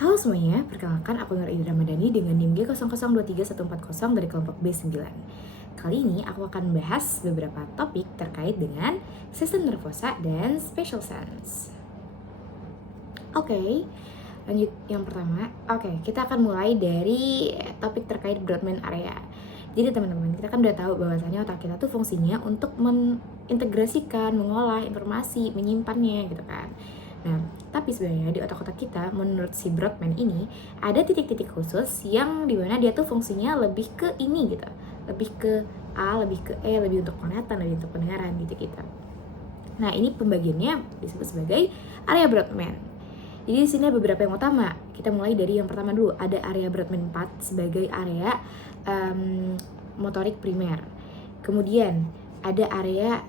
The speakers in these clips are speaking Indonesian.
Halo semuanya, perkenalkan aku Nur Idra Ramadhani dengan NIM G00234140 dari kelompok B9. Kali ini aku akan membahas beberapa topik terkait dengan sistem nervosa dan spatial sense. Oke, lanjut yang pertama. Kita akan mulai dari topik terkait Brodmann area. Jadi teman-teman, kita kan udah tahu bahwasanya otak kita tuh fungsinya untuk mengintegrasikan, mengolah informasi, menyimpannya gitu kan. Nah, tapi sebenarnya di otak-otak kita, menurut si Brodmann ini, ada titik-titik khusus yang dimana dia tuh fungsinya lebih ke ini gitu, lebih ke A, lebih ke E, lebih untuk penglihatan, lebih untuk pendengaran gitu gitu. Nah, ini pembagiannya disebut sebagai area Brodmann. Jadi di sini ada beberapa yang utama. Kita mulai dari yang pertama dulu. Ada area Brodmann 4 sebagai area motorik primer. Kemudian ada area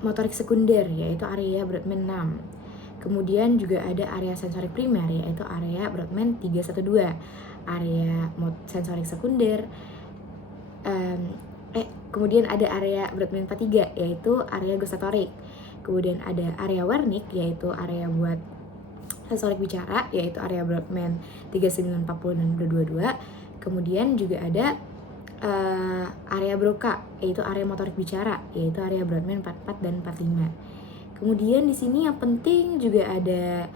motorik sekunder, yaitu area Brodmann 6. Kemudian juga ada area sensorik primer, yaitu area Brodmann 312. Area sensorik sekunder. Kemudian ada area Brodmann 43, yaitu area gustatorik. Kemudian ada area Wernicke, yaitu area buat sensorik bicara, yaitu area Brodmann 3940 dan 222. Kemudian juga ada area Broca, yaitu area motorik bicara, yaitu area Brodmann 44 dan 45. Kemudian di sini yang penting juga ada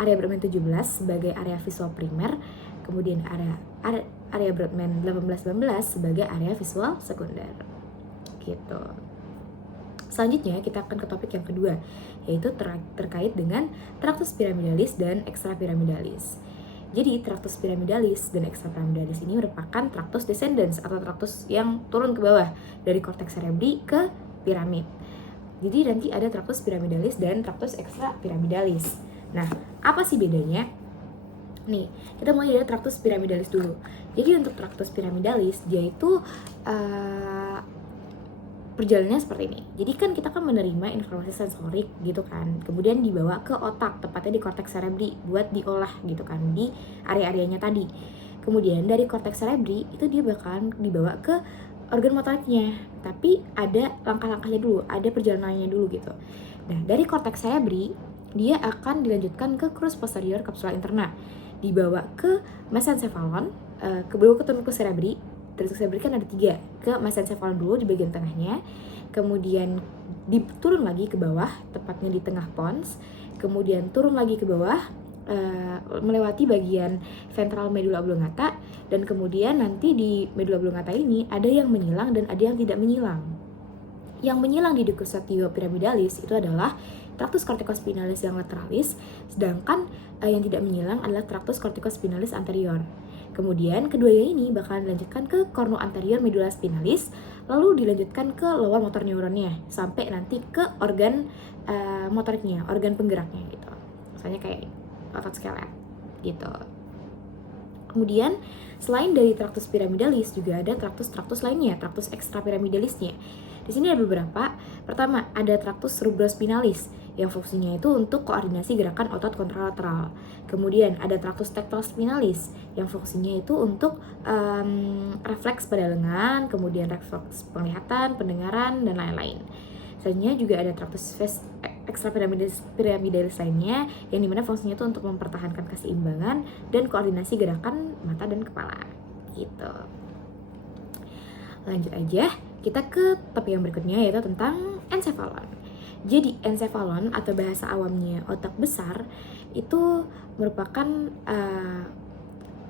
area Brodmann 17 sebagai area visual primer. Kemudian area Brodmann 18-19 sebagai area visual sekunder. Gitu. Selanjutnya kita akan ke topik yang kedua, yaitu terkait dengan traktus piramidalis dan ekstrapiramidalis. Jadi traktus piramidalis dan ekstrapiramidalis ini merupakan traktus descendens atau traktus yang turun ke bawah dari korteks cerebri ke piramid. Jadi nanti ada traktus piramidalis dan traktus ekstrapiramidalis. Nah, apa sih bedanya? Nih, kita mulai dari traktus piramidalis dulu. Jadi untuk traktus piramidalis, dia itu perjalanannya seperti ini. Jadi kan kita kan menerima informasi sensorik gitu kan, kemudian dibawa ke otak, tepatnya di korteks cerebri buat diolah gitu kan di area-areanya tadi. Kemudian dari korteks cerebri itu dia bakalan dibawa ke organ motoriknya, tapi ada langkah-langkahnya dulu, ada perjalanannya dulu gitu. Nah, dari korteks cerebri dia akan dilanjutkan ke crus posterior capsula interna, dibawa ke mesencephalon, kebawa ke tonus cerebri. Tonus cerebri kan ada 3, ke mesencephalon dulu di bagian tengahnya, kemudian turun lagi ke bawah, tepatnya di tengah pons, kemudian turun lagi ke bawah, melewati bagian ventral medulla oblongata, dan kemudian nanti di medulla oblongata ini ada yang menyilang dan ada yang tidak menyilang. Yang menyilang di decussatio piramidalis itu adalah traktus corticospinalis yang lateralis, sedangkan yang tidak menyilang adalah traktus corticospinalis anterior. Kemudian keduanya ini bakal dilanjutkan ke cornu anterior medulla spinalis, lalu dilanjutkan ke lower motor neuronnya sampai nanti ke organ motoriknya, organ penggeraknya gitu. Misalnya kayak otot skelet gitu. Kemudian selain dari traktus piramidalis juga ada traktus lainnya, traktus ekstrapiramidalisnya. Di sini ada beberapa. Pertama, ada traktus cerebrospinalis yang fungsinya itu untuk koordinasi gerakan otot kontralateral. Kemudian ada traktus tectospinalis yang fungsinya itu untuk refleks pada lengan, kemudian refleks penglihatan, pendengaran, dan lain-lain. Selanjutnya juga ada traktus ekstrapiramidalis lainnya yang dimana fungsinya itu untuk mempertahankan keseimbangan dan koordinasi gerakan mata dan kepala gitu. Lanjut aja, kita ke topik yang berikutnya, yaitu tentang encephalon. Jadi encephalon atau bahasa awamnya otak besar itu merupakan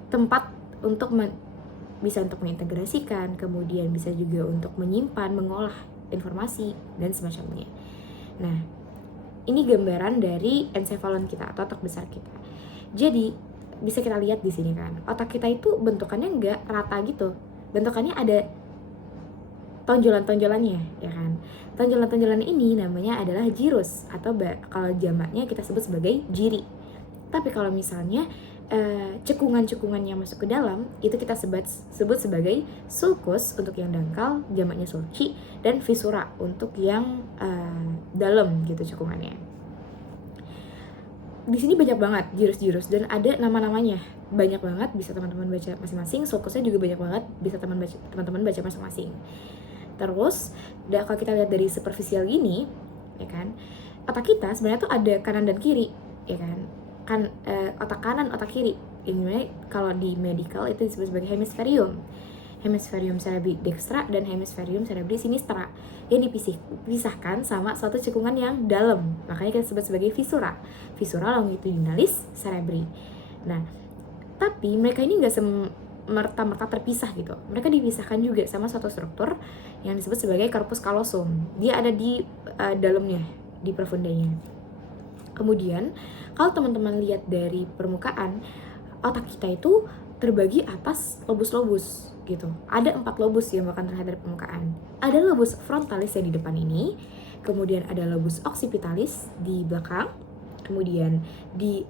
tempat untuk bisa untuk mengintegrasikan, kemudian bisa juga untuk menyimpan, mengolah informasi dan semacamnya. Nah, ini gambaran dari encephalon kita atau otak besar kita. Jadi bisa kita lihat di sini kan, otak kita itu bentukannya nggak rata gitu, bentukannya ada tonjolan-tonjolannya, ya kan. Tonjolan-tonjolan ini namanya adalah gyrus atau kalau jamaknya kita sebut sebagai jiri. Tapi kalau misalnya cekungan-cekungan yang masuk ke dalam itu kita sebut sebagai sulcus untuk yang dangkal, jamaknya sulci, dan visura untuk yang dalam gitu cekungannya. Di sini banyak banget jurus-jurus dan ada nama-namanya, banyak banget, bisa teman-teman baca masing-masing. Sulcusnya juga banyak banget, bisa teman-teman baca masing-masing. Terus kalau kita lihat dari superficial gini, ya kan, otak kita sebenarnya tuh ada kanan dan kiri, ya kan. otak kanan, otak kiri. Ini kalau di medical itu disebut sebagai hemisferium cerebri dextra dan hemisferium cerebri sinistra yang dipisahkan sama suatu cekungan yang dalam. Makanya kita sebut sebagai visura longitudinalis cerebri. Nah, tapi mereka ini nggak merta-merta terpisah gitu. Mereka dipisahkan juga sama suatu struktur yang disebut sebagai corpus callosum. Dia ada di dalamnya, di profundanya. Kemudian, kalau teman-teman lihat dari permukaan, otak kita itu terbagi atas lobus-lobus gitu. Ada 4 lobus yang bahkan terlihat dari permukaan. Ada lobus frontalis yang di depan ini, kemudian ada lobus occipitalis di belakang, kemudian di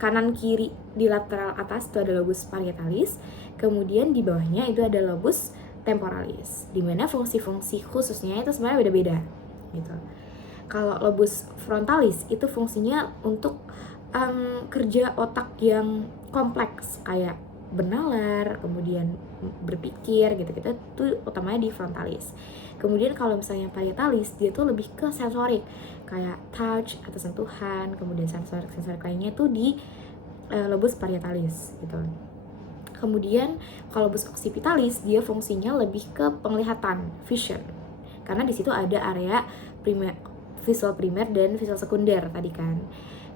kanan kiri di lateral atas itu ada lobus parietalis, kemudian di bawahnya itu ada lobus temporalis, di mana fungsi-fungsi khususnya itu sebenarnya beda-beda gitu. Kalau lobus frontalis itu fungsinya untuk kerja otak yang kompleks kayak bernalar, kemudian berpikir gitu-gitu, itu utamanya di frontalis. Kemudian kalau misalnya parietalis, dia tuh lebih ke sensorik kayak touch atau sentuhan, kemudian sensorik lainnya tuh di lobus parietalis gitu. Kemudian kalau lobus occipitalis, dia fungsinya lebih ke penglihatan, vision, karena di situ ada area visual primer dan visual sekunder tadi kan.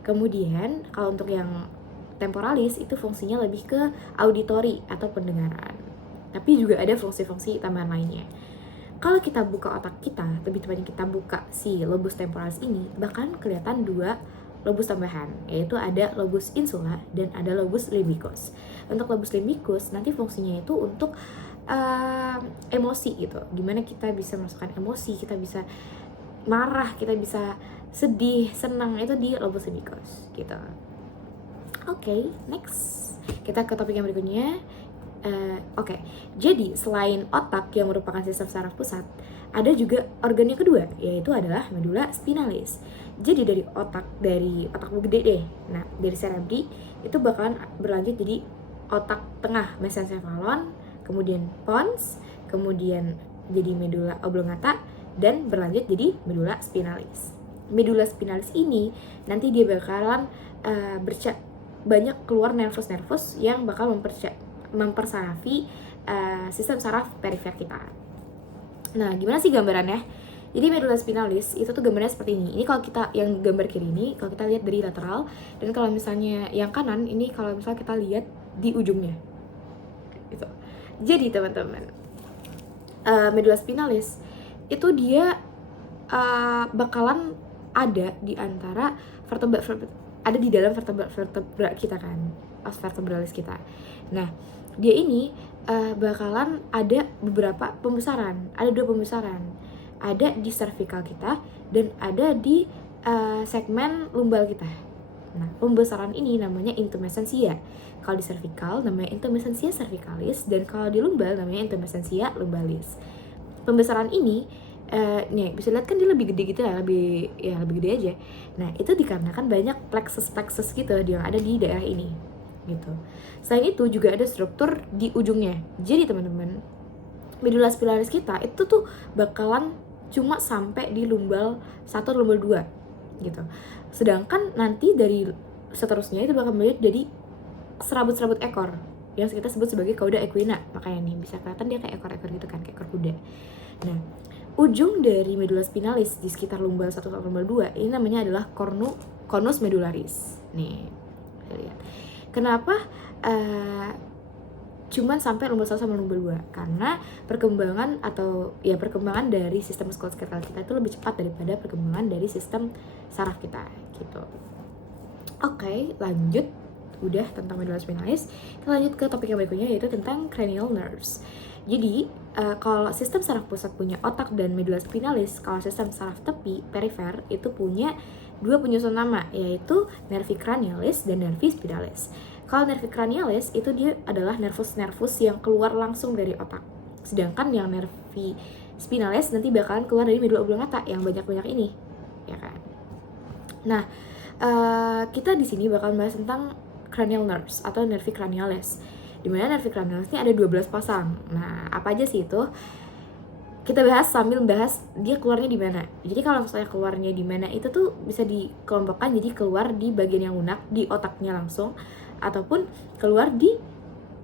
Kemudian kalau untuk yang temporalis itu fungsinya lebih ke auditory atau pendengaran. Tapi juga ada fungsi-fungsi tambahan lainnya. Kalau kita buka otak kita, lebih tepatnya kita buka si lobus temporalis ini, bahkan kelihatan 2 lobus tambahan, yaitu ada lobus insula dan ada lobus limbicus. Untuk lobus limbicus nanti fungsinya itu untuk emosi gitu. Gimana kita bisa masukkan emosi, kita bisa marah, kita bisa sedih, senang, itu di lobus limbicus gitu. Oke, next. Kita ke topik yang berikutnya. Oke. Jadi selain otak yang merupakan sistem saraf pusat, ada juga organ yang kedua, yaitu adalah medula spinalis. Jadi dari otak gede deh. Nah, dari cerebri itu bakalan berlanjut jadi otak tengah mesencephalon, kemudian pons, kemudian jadi medula oblongata, dan berlanjut jadi medula spinalis. Medula spinalis ini nanti dia bakalan banyak keluar nervus yang bakal mempersarafi sistem saraf perifer kita. Nah, gimana sih gambarannya? Jadi medula spinalis itu tuh gambarnya seperti ini. Ini kalau kita yang gambar kiri ini kalau kita lihat dari lateral, dan kalau misalnya yang kanan ini kalau misalnya kita lihat di ujungnya. Gitu. Jadi teman-teman, medula spinalis itu dia bakalan ada di antara ada di dalam vertebra kita kan, os vertebralis kita. Nah, dia ini bakalan ada beberapa pembesaran, ada 2 pembesaran, ada di cervical kita dan ada di segmen lumbal kita. Nah, pembesaran ini namanya intumescentia. Kalau di cervical namanya intumescentia cervicalis, dan kalau di lumbal namanya intumescentia lumbalis. Pembesaran ini nih bisa lihat kan dia lebih gede gitu ya, lebih gede aja. Nah, itu dikarenakan banyak plexus gitu yang ada di daerah ini gitu. Selain itu juga ada struktur di ujungnya. Jadi teman-teman, medula spinalis kita itu tuh bakalan cuma sampai di lumbal 1 atau lumbal 2 gitu. Sedangkan nanti dari seterusnya itu bakal menjadi jadi serabut-serabut ekor yang kita sebut sebagai cauda equina. Makanya nih bisa kelihatan dia kayak ekor-ekor gitu kan, kayak ekor kuda. Nah, ujung dari medula spinalis di sekitar lumbal 1 atau lumbal 2 ini namanya adalah conus medularis. Nih, lihat. Kenapa cuman sampai lumbal 1 sama lumbal 2? Karena perkembangan dari sistem muskuloskeletal kita itu lebih cepat daripada perkembangan dari sistem saraf kita gitu. Oke, lanjut. Udah tentang medula spinalis. Kita lanjut ke topik yang berikutnya, yaitu tentang cranial nerves. Jadi, kalau sistem saraf pusat punya otak dan medula spinalis, kalau sistem saraf tepi, perifer, itu punya 2 penyusun nama, yaitu nervi cranialis dan nervi spinalis. Kalau nervi cranialis, itu dia adalah nervus yang keluar langsung dari otak. Sedangkan yang nervi spinalis nanti bakalan keluar dari medula oblongata yang banyak-banyak ini, ya kan? Nah, kita di sini bakal bahas tentang cranial nerves atau nervi cranialis. Dimana nervi cranialis ini ada 12 pasang. Nah, apa aja sih itu? kita bahas sambil bahas dia keluarnya di mana. Jadi kalau misalnya keluarnya di mana itu tuh bisa dikelompokkan jadi keluar di bagian yang lunak di otaknya langsung, ataupun keluar di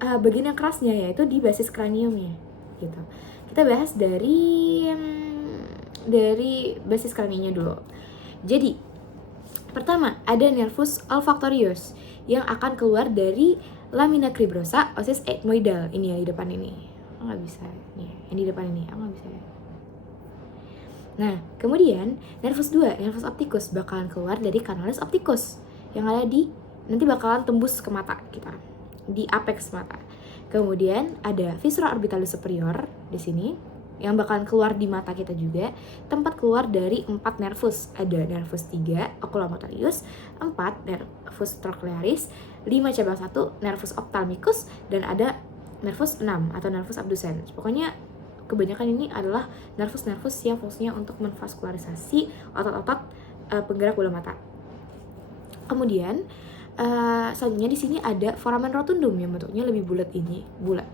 bagian yang kerasnya, yaitu di basis kraniumnya gitu. Kita bahas dari basis kraniumnya dulu. Jadi pertama ada nervus olfactorius yang akan keluar dari lamina cribrosa osis ethmoidal. Ini ya di depan ini. Nggak bisa nih, yang di depan ini aku nggak bisa. Nah kemudian nervus 2, nervus opticus bakalan keluar dari canalis opticus yang ada di, nanti bakalan tembus ke mata kita di apex mata. Kemudian ada viscera orbitalis superior di sini yang bakalan keluar di mata kita juga. Tempat keluar dari 4 nervus, ada nervus 3 oculomotorius, 4 nervus trochlearis, 5 cabang 1 nervus ophthalmicus, dan ada nervus 6 atau nervus abducens. Pokoknya kebanyakan ini adalah nervus-nervus yang fungsinya untuk menvaskularisasi otot-otot penggerak bola mata. Kemudian selanjutnya di sini ada foramen rotundum yang bentuknya lebih bulat ini, bulat.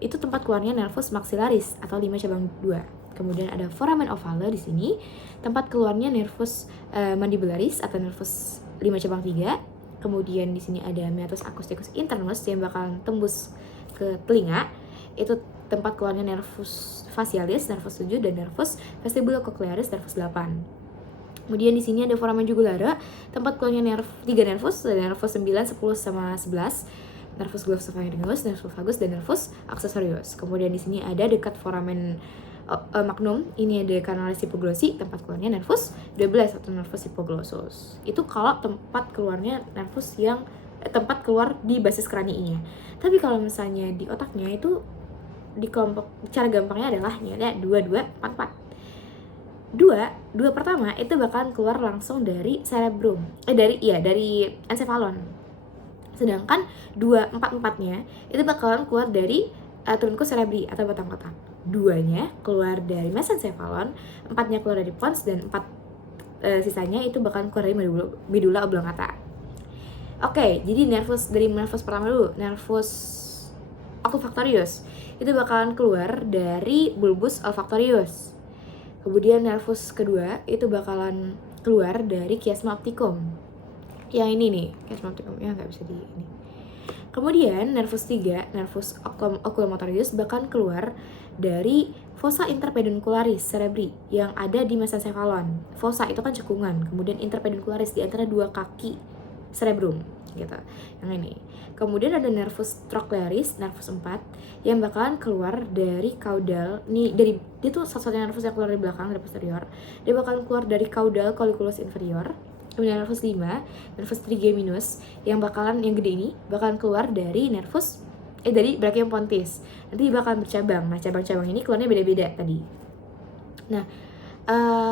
Itu tempat keluarnya nervus maxillaris atau 5 cabang 2. Kemudian ada foramen ovale di sini, tempat keluarnya nervus mandibularis atau nervus 5 cabang 3. Kemudian di sini ada meatus acousticus internus yang bakalan tembus ke telinga. Itu tempat keluarnya nervus facialis, nervus 7, dan nervus vestibulocochlearis, nervus 8. Kemudian di sini ada foramen jugulare, tempat keluarnya 3 nervus, nervus 9, 10 sama 11, nervus glossopharyngeus, nervus vagus, dan nervus accessorius. Kemudian di sini ada dekat foramen magnum, ini ada canalis hipoglossi, tempat keluarnya nervus 12 atau nervus hipoglossus. Itu kalau tempat keluarnya nervus yang tempat keluar di basis kraniinya. Tapi kalau misalnya di otaknya itu di kelompok, cara gampangnya adalah ini ada 2, 4, 4. Dua pertama itu bakalan keluar langsung dari cerebrum, dari encephalon. Sedangkan 2, 4, 4-nya itu bakalan keluar dari truncus cerebri atau batang otak. 2-nya keluar dari mesencephalon, 4-nya keluar dari pons, dan 4 sisanya itu bakalan keluar dari medulla oblongata. Oke, jadi nervus pertama dulu, nervus olfactorius itu bakalan keluar dari bulbus olfactorius. Kemudian nervus kedua itu bakalan keluar dari chiasma opticum. Yang ini nih, chiasma opticum ya nggak bisa di ini. Kemudian nervus 3, nervus oculomotorius bakalan keluar dari fossa interpeduncularis cerebri yang ada di mesencephalon. Fossa itu kan cekungan, kemudian interpeduncularis di antara 2 kaki cerebrum gitu. Yang ini. Kemudian ada nervus trochlearis, nervus 4 yang bakalan keluar dari caudal. Dia tuh satu-satunya nervus yang keluar dari belakang, dari posterior. Dia bakalan keluar dari caudal colliculus inferior. Kemudian nervus 5, nervus trigeminus yang gede ini bakalan keluar dari nervus dari brachium pontis. Nanti bakalan bercabang. Nah, cabang-cabang ini keluarnya beda-beda tadi. Nah,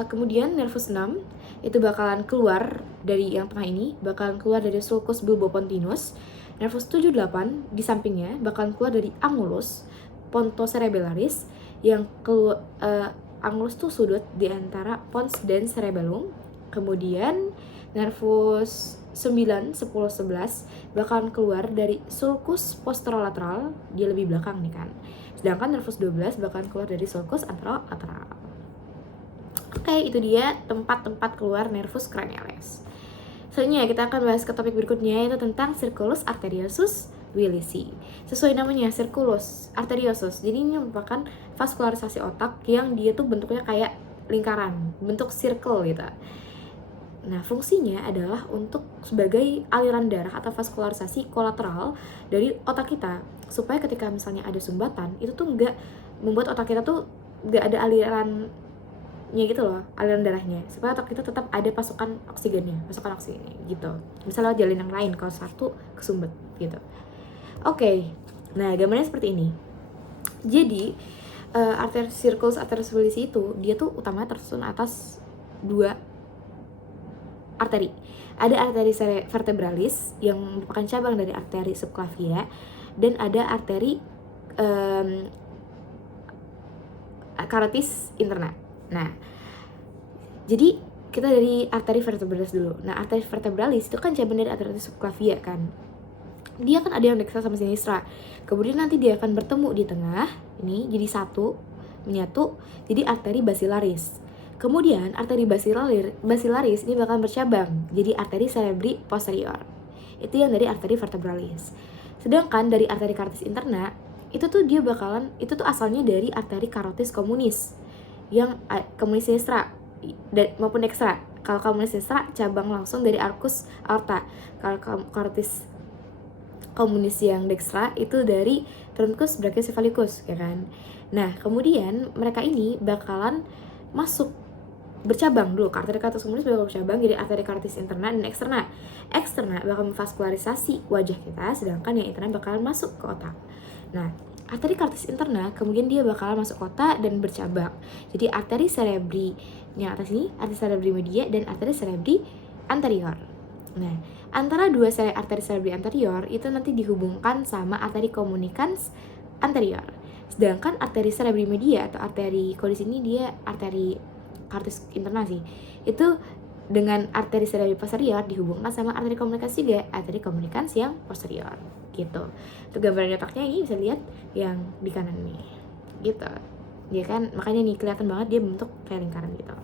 kemudian nervus 6 itu bakalan keluar dari yang tengah ini, bakalan keluar dari sulcus bulbopontinus. Nervus 7-8 di sampingnya bakalan keluar dari angulus pontocerebellaris yang angulus tuh sudut di antara pons dan cerebellum. Kemudian nervus 9, 10, 11 bakalan keluar dari sulcus posterolateral, dia lebih belakang nih kan. Sedangkan nervus 12 bakalan keluar dari sulcus anterolateral. Oke, itu dia tempat-tempat keluar nervus cranialis. Selanjutnya kita akan bahas ke topik berikutnya, yaitu tentang circulus arteriosus Willisi. Sesuai namanya, circulus arteriosus. Jadi ini merupakan vaskularisasi otak yang dia tuh bentuknya kayak lingkaran, bentuk circle gitu. Nah, fungsinya adalah untuk sebagai aliran darah atau vaskularisasi kolateral dari otak kita, supaya ketika misalnya ada sumbatan, itu tuh nggak membuat otak kita tuh nggak ada alirannya gitu loh, aliran darahnya, supaya otak kita tetap ada pasokan oksigennya gitu. Misalnya lewat jalan yang lain kalau satu kesumbat gitu. Oke, nah gambarnya seperti ini. Jadi circulus arteriosus Willisi itu dia tuh utamanya tersusun atas 2 arteri. Ada arteri vertebralis yang merupakan cabang dari arteri subclavia, dan ada arteri carotis interna. Nah, jadi kita dari arteri vertebralis dulu. Nah, arteri vertebralis itu kan cabang dari arteri subclavia kan. Dia kan ada yang dextra sama sinistra. Kemudian nanti dia akan bertemu di tengah, ini jadi satu menyatu jadi arteri basilaris. Kemudian arteri basilaris ini bakal bercabang jadi arteri cerebri posterior. Itu yang dari arteri vertebralis. Sedangkan dari arteri carotis interna itu tuh asalnya dari arteri carotis communis yang communis sinistra maupun dextra. Kalau communis sinistra cabang langsung dari arcus aorta. Kalau carotis communis yang dextra itu dari truncus brachiocephalicus, ya kan. Nah, kemudian mereka ini bakalan masuk bercabang dulu. Arteri carotis communis bakal bercabang jadi arteri carotis interna dan eksterna. Eksterna bakal memvaskularisasi wajah kita, sedangkan yang interna bakalan masuk ke otak. Nah, arteri carotis interna kemudian dia bakalan masuk ke otak dan bercabang. Jadi arteri cerebri yang atas ini, arteri cerebri media dan arteri cerebri anterior. Nah, antara dua arteri cerebri anterior itu nanti dihubungkan sama arteri communicans anterior. Sedangkan arteri cerebri media atau arteri, kalau di sini dia arteri carotis interna sih, itu dengan arteri cerebri posterior dihubungkan sama arteri komunikasi juga, arteri komunikans yang posterior gitu. Untuk gambaran otaknya ini bisa lihat yang di kanan nih gitu ya kan, makanya nih kelihatan banget dia bentuk kayak lingkaran gitu.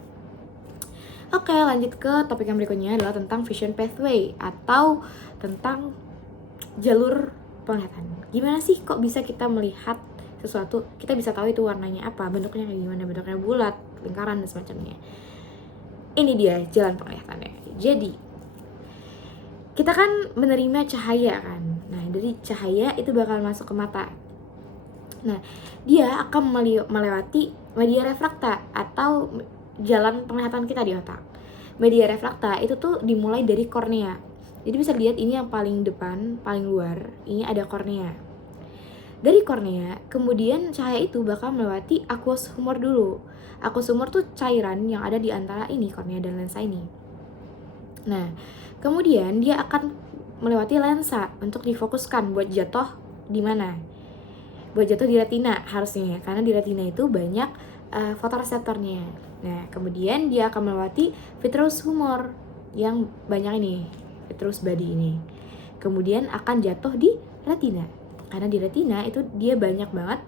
Oke, lanjut ke topik yang berikutnya adalah tentang vision pathway atau tentang jalur penglihatan. Gimana sih kok bisa kita melihat sesuatu, kita bisa tahu itu warnanya apa, bentuknya kayak gimana, bentuknya bulat, lingkaran dan semacamnya. Ini dia jalan penglihatannya. Jadi kita kan menerima cahaya kan. Nah, dari cahaya itu bakal masuk ke mata. Nah, dia akan melewati media refrakta atau jalan penglihatan kita di otak. Media refrakta itu tuh dimulai dari kornea. Jadi bisa lihat ini yang paling depan, paling luar, ini ada kornea. Dari kornea, kemudian cahaya itu bakal melewati aqueous humor dulu. Aqueous humor tuh cairan yang ada di antara ini, kornea dan lensa ini. Nah, kemudian dia akan melewati lensa untuk difokuskan buat jatuh di mana? Buat jatuh di retina harusnya, karena di retina itu banyak fotoreseptornya. Nah, kemudian dia akan melewati vitreous humor yang banyak ini, vitreous body ini. Kemudian akan jatuh di retina. Karena di retina itu dia banyak banget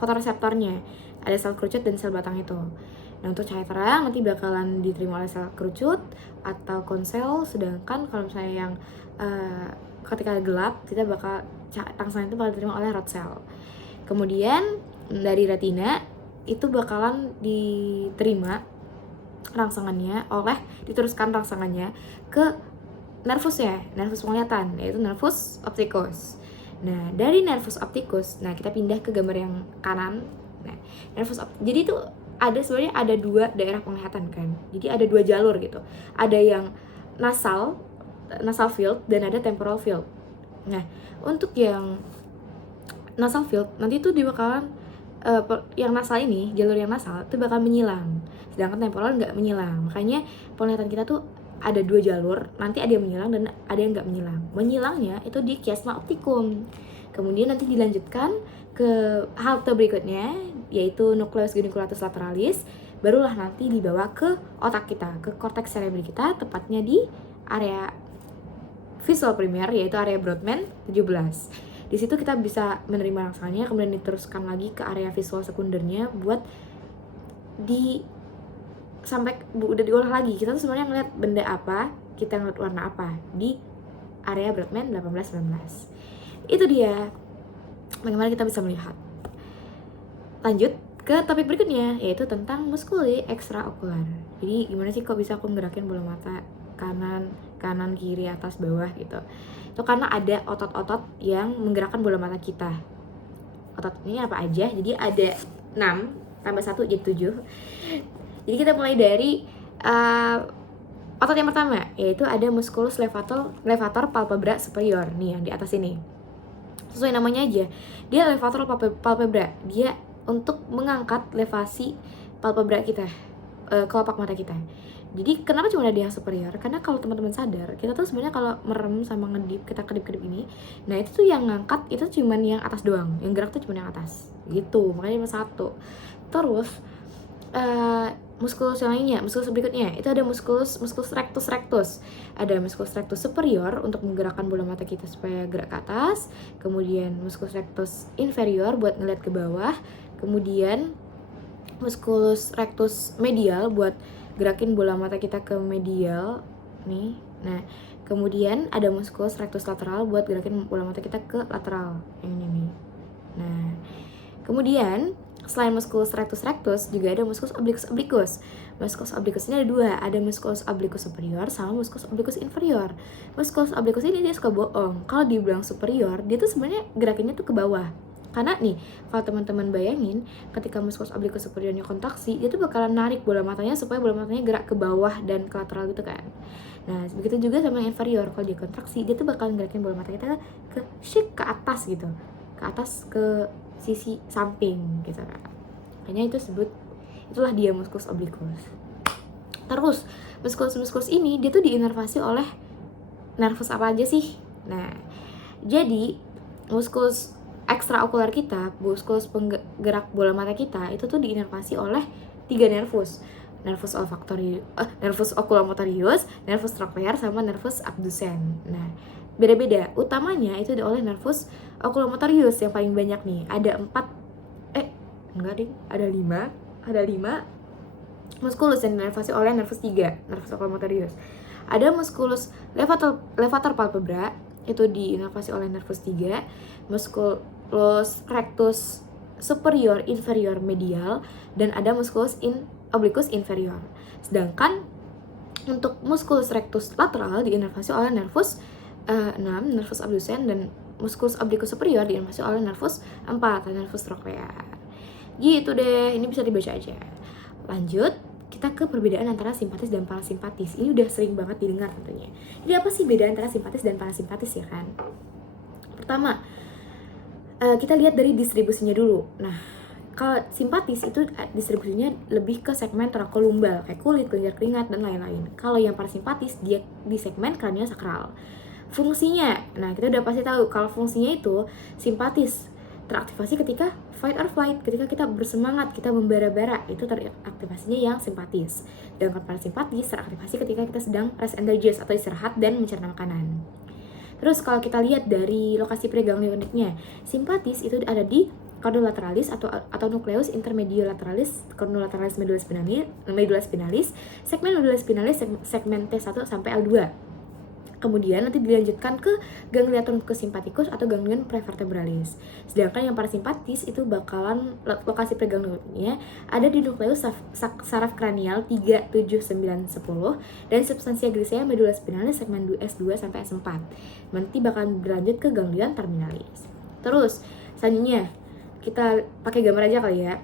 fotoreseptornya. Ada sel kerucut dan sel batang itu. Nah, untuk cahaya terang nanti bakalan diterima oleh sel kerucut atau konsel, sedangkan kalau misalnya yang ketika gelap kita bakal rangsangan itu bakal diterima oleh rod cell. Kemudian dari retina itu bakalan diterima diteruskan rangsangannya ke nervus penglihatan, yaitu nervus opticus. Nah, dari nervus opticus, nah kita pindah ke gambar yang kanan. Nah, jadi itu sebenarnya ada dua daerah penglihatan kan. Jadi ada dua jalur gitu. Ada yang nasal field dan ada temporal field. Nah, untuk yang nasal field nanti itu dia bakalan yang nasal ini, jalur yang nasal itu bakal menyilang, sedangkan temporal nggak menyilang. Makanya penglihatan kita tuh ada dua jalur, nanti ada yang menyilang dan ada yang nggak menyilang. Menyilangnya itu di chiasma opticum. Kemudian nanti dilanjutkan ke halte berikutnya, yaitu nucleus guniculatus lateralis, barulah nanti dibawa ke otak kita, ke korteks cerebri kita, tepatnya di area visual primer, yaitu area Brodmann 17. Di situ kita bisa menerima rangsangannya, kemudian diteruskan lagi ke area visual sekundernya buat udah diolah lagi. Kita tuh sebenarnya ngeliat benda apa, kita ngeliat warna apa di area Brodmann 18-19. Itu dia bagaimana kita bisa melihat. Lanjut ke topik berikutnya, yaitu tentang muskuli ekstraokular. Jadi gimana sih kok bisa aku gerakin bola mata kanan, kiri, atas, bawah gitu. Itu karena ada otot-otot yang menggerakkan bola mata kita. Otot ini apa aja? Jadi ada 6 tambah 1 jadi 7. Jadi kita mulai dari otot yang pertama, yaitu ada musculus levator palpebra superior, nih yang di atas ini. Sesuai namanya aja, dia levator palpebra. Dia untuk mengangkat levasi palpebra kita, kelopak mata kita. Jadi kenapa cuma ada yang superior? Karena kalau teman-teman sadar, kita tuh sebenarnya kalau merem sama ngedip, kita kedip-kedip ini, nah itu tuh yang ngangkat itu cuma yang atas doang, yang gerak tuh cuma yang atas gitu, makanya cuma satu. Terus muskulus yang lainnya, muskulus berikutnya itu ada muskulus rectus. Ada muskulus rectus superior untuk menggerakkan bola mata kita supaya gerak ke atas, kemudian muskulus rectus inferior buat ngeliat ke bawah, Kemudian musculus rectus medial buat gerakin bola mata kita ke medial nih. Nah, kemudian ada musculus rectus lateral buat gerakin bola mata kita ke lateral yang ini nih. Nah, kemudian selain musculus rectus rectus juga ada musculus obliquus obliquus. Musculus obliquus ini ada dua, ada musculus obliquus superior sama musculus obliquus inferior. Musculus obliquus ini dia suka bohong. Kalau dibilang superior, dia tuh sebenarnya gerakinnya tuh ke bawah. Karena nih, kalau teman-teman bayangin, ketika musculus obliquus superiornya kontraksi, dia tuh bakalan narik bola matanya supaya bola matanya gerak ke bawah dan ke lateral gitu kan. Nah, begitu juga sama yang inferior, kalau dia kontraksi, dia tuh bakalan gerakin bola mata kita ke ke atas gitu. Ke atas, ke sisi samping gitu kan. Makanya itulah dia musculus obliquus. Terus, musculus ini dia tuh diinervasi oleh nervus apa aja sih? Nah, jadi musculus ekstraokular kita, musculus penggerak bola mata kita itu tuh diinervasi oleh 3 nervus. Nervus nervus oculomotorius, nervus trochlear sama nervus abducens. Nah, beda-beda. Utamanya itu oleh nervus oculomotorius yang paling banyak nih. Ada 5 musculus yang diinervasi oleh nervus 3, nervus oculomotorius. Ada musculus levator palpebra itu diinervasi oleh nervus 3, musculus rectus superior inferior medial, dan ada musculus obliquus inferior. Sedangkan untuk musculus rectus lateral diinervasi oleh nervus 6, nervus abducens, dan musculus obliquus superior diinervasi oleh nervus 4, nervus trochlear. Gitu deh, ini bisa dibaca aja. Lanjut, kita ke perbedaan antara simpatis dan parasimpatis. Ini udah sering banget didengar tentunya. Jadi apa sih beda antara simpatis dan parasimpatis ya kan? Pertama, kita lihat dari distribusinya dulu. Nah, kalau simpatis itu distribusinya lebih ke segmen toracolumbal, kayak kulit, kelenjar keringat, dan lain-lain. Kalau yang parasimpatis, dia di segmen kraniosakral. Fungsinya, nah kita udah pasti tahu kalau fungsinya itu simpatis teraktivasi ketika fight or flight, ketika kita bersemangat, kita membara-bara, itu teraktivasinya yang simpatis. Sedangkan parasimpatis teraktivasi ketika kita sedang rest and digest atau istirahat dan mencerna makanan. Terus kalau kita lihat dari lokasi preganglioniknya, simpatis itu ada di cornua lateralis atau nucleus intermediolaterales, cornua lateralis medulla spinalis, segmen medulla spinalis, segmen T1 sampai L2. Kemudian nanti dilanjutkan ke ganglia truncus sympathicus atau ganglion prevertebralis. Sedangkan yang parasimpatis itu bakalan lokasi preganglionnya ada di nukleus saraf kranial 3, 7, 9, 10 dan substansia grisea medulla spinalis segmen S2 sampai S4. Nanti bakalan berlanjut ke ganglion terminalis. Terus selanjutnya kita pakai gambar aja kali ya.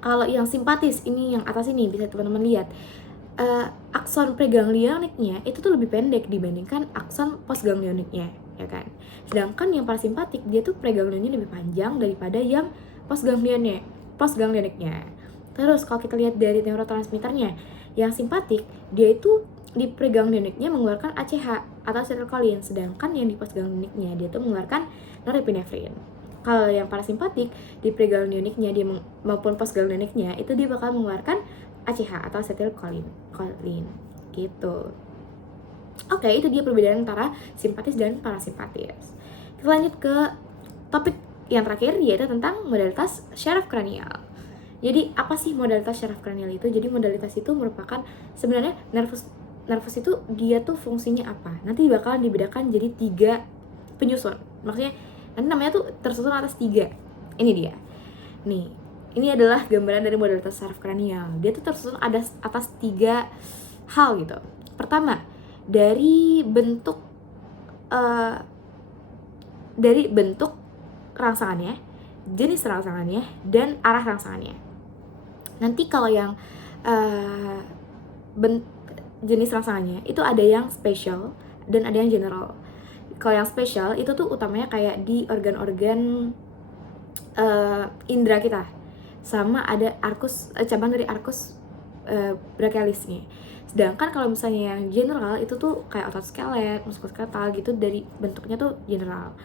Kalau yang simpatis ini yang atas ini bisa teman-teman lihat. Akson preganglioniknya itu tuh lebih pendek dibandingkan akson postganglioniknya, ya kan. Sedangkan yang parasimpatik dia tuh preganglionnya lebih panjang daripada yang postganglioniknya. Terus kalau kita lihat dari neurotransmitternya, yang simpatik dia itu di preganglioniknya mengeluarkan ACH atau acetylcholine, sedangkan yang di postganglioniknya dia tuh mengeluarkan norepinefrin. Kalau yang parasimpatik di preganglioniknya dia maupun postganglioniknya itu dia bakal mengeluarkan ACH atau acetylcholine gitu. Oke, itu dia perbedaan antara simpatis dan parasimpatis. Kita lanjut ke topik yang terakhir, yaitu tentang modalitas syaraf kranial. Jadi apa sih modalitas syaraf kranial itu? Jadi modalitas itu merupakan sebenarnya nervus itu dia tuh fungsinya apa? Nanti bakalan dibedakan jadi 3 penyusun. Maksudnya nanti namanya tuh tersusun atas 3. Ini dia. Nih, ini adalah gambaran dari modalitas syaraf kranial. Dia tuh tersusun atas 3 hal gitu. Pertama, dari bentuk rangsangannya, jenis rangsangannya, dan arah rangsangannya. Nanti kalau yang jenis rangsangannya itu ada yang spesial dan ada yang general. Kalau yang spesial itu tuh utamanya kayak di organ-organ indera kita, sama ada cabang dari arcus brachialisnya. Sedangkan kalau misalnya yang general itu tuh kayak otot skelet, muskuloskeletal gitu, dari bentuknya tuh general.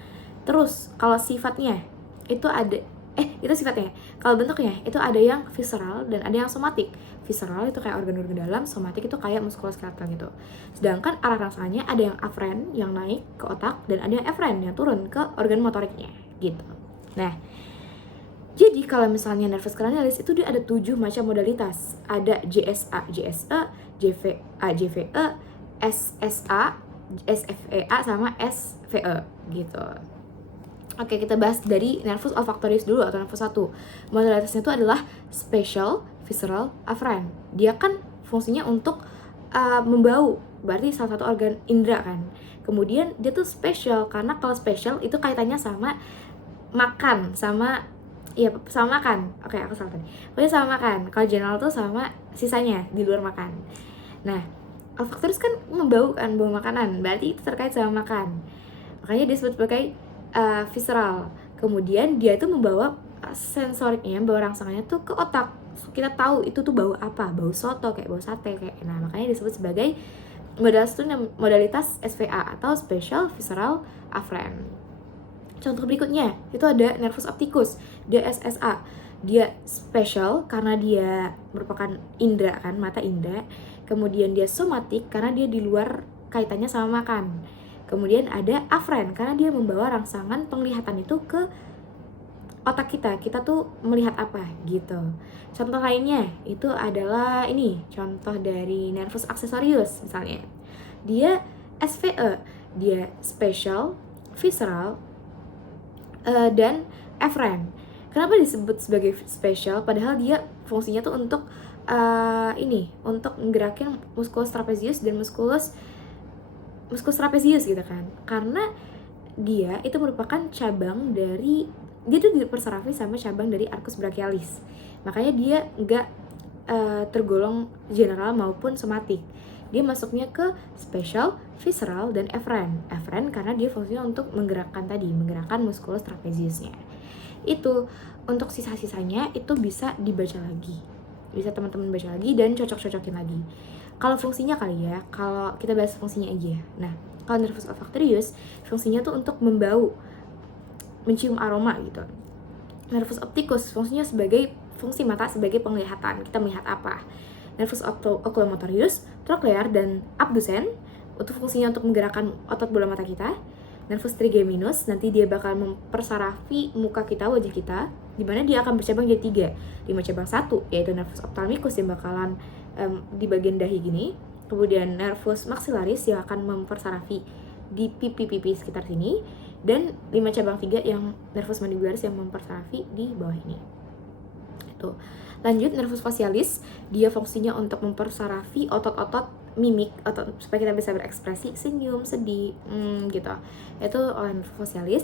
Terus kalau sifatnya itu ada itu sifatnya. Kalau bentuknya itu ada yang visceral dan ada yang somatik. Visceral itu kayak organ-organ dalam, somatik itu kayak muskuloskeletal gitu. Sedangkan arah rangsangannya ada yang afren yang naik ke otak dan ada yang efren yang turun ke organ motoriknya gitu. Nah, Jadi kalau misalnya nervus cranialis itu dia ada 7 macam modalitas. Ada JSA, JSE, JVA, JVE, SSA, SFEA sama SVE gitu. Oke, kita bahas dari nervus olfactorius dulu atau nervus 1. Modalitasnya itu adalah spatial, visceral, afferent. Dia kan fungsinya untuk membau, berarti salah satu organ indera kan. Kemudian dia tuh spatial, karena kalau spatial itu kaitannya sama makan, sama makan. Oke, aku salah tadi. Pokoknya sama makan. Kalau general tuh sama sisanya di luar makan. Nah, olfactorius kan membau kan, bau makanan. Berarti itu terkait sama makan. Makanya disebut sebagai visceral. Kemudian dia itu membawa sensoriknya, membawa rangsangannya tuh ke otak. Kita tahu itu tuh bau apa, bau soto, kayak bau sate, kayak. Nah, makanya disebut sebagai modalitas SVA atau Spatial Visceral Afferent. Contoh berikutnya, itu ada nervus opticus, dia SSA. Dia spatial karena dia merupakan indera kan, mata indera. Kemudian dia somatik karena dia di luar kaitannya sama makan. Kemudian ada afferent karena dia membawa rangsangan penglihatan itu ke otak kita tuh melihat apa gitu. Contoh lainnya itu adalah ini, contoh dari nervus accessorius misalnya. Dia SVE, dia spatial, visceral, dan afferent. Kenapa disebut sebagai spatial? Padahal dia fungsinya tuh untuk untuk menggerakin musculus trapezius dan musculus trapezius gitu kan. Karena dia itu merupakan cabang dari, dia tuh diperserafi sama cabang dari arcus brachialis. Makanya dia enggak tergolong general maupun somatik. Dia masuknya ke spatial, visceral, dan afferent. Afferent karena dia fungsinya untuk menggerakkan musculus trapeziusnya. Itu untuk sisa-sisanya itu bisa dibaca lagi, bisa teman-teman baca lagi dan cocok-cocokin lagi. Kalau fungsinya kali ya, kalau kita bahas fungsinya aja. Nah, kalau nervus olfactorius fungsinya tuh untuk membau, mencium aroma gitu. Nervus opticus fungsinya sebagai fungsi mata sebagai penglihatan, kita melihat apa. Nervus oculomotorius, trochlear, dan abducens untuk fungsinya untuk menggerakkan otot bola mata kita. Nervus trigeminus nanti dia bakal mempersarafi muka kita, wajah kita, dimana dia akan bercabang jadi 5 cabang. 1 yaitu nervus ophthalmicus yang bakalan di bagian dahi gini. Kemudian nervus maxillaris yang akan mempersarafi di pipi sekitar sini, dan 5 cabang 3 yang nervus mandibularis yang mempersarafi di bawah ini. Itu. Lanjut, nervus facialis, dia fungsinya untuk mempersarafi otot-otot mimik, supaya kita bisa berekspresi, senyum, sedih, gitu. Itu oleh nervus facialis.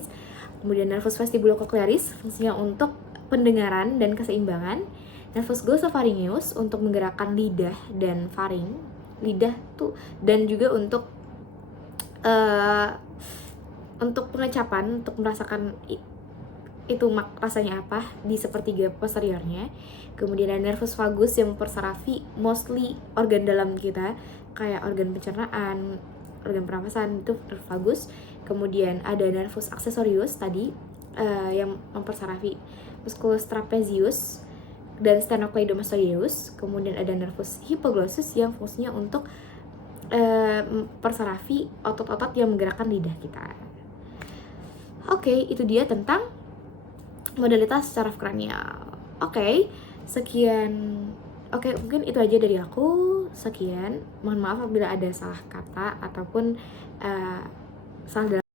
Kemudian nervus vestibulocochlearis fungsinya untuk pendengaran dan keseimbangan. Nervus glossopharyngeus untuk menggerakkan lidah dan faring, lidah tuh, dan juga untuk pengecapan, untuk merasakan itu rasanya apa di sepertiga posteriornya. Kemudian ada nervus vagus yang mempersarafi mostly organ dalam kita, kayak organ pencernaan, organ pernapasan, itu nervus vagus. Kemudian ada nervus accessorius tadi yang mempersarafi musculus trapezius dan sternocleidomastoideus. Kemudian ada nervus hypoglossus yang fungsinya untuk mempersarafi otot-otot yang menggerakkan lidah kita. Oke, itu dia tentang modalitas saraf kranial. Oke, sekian. Oke, mungkin itu aja dari aku. Sekian. Mohon maaf apabila ada salah kata ataupun salah dalam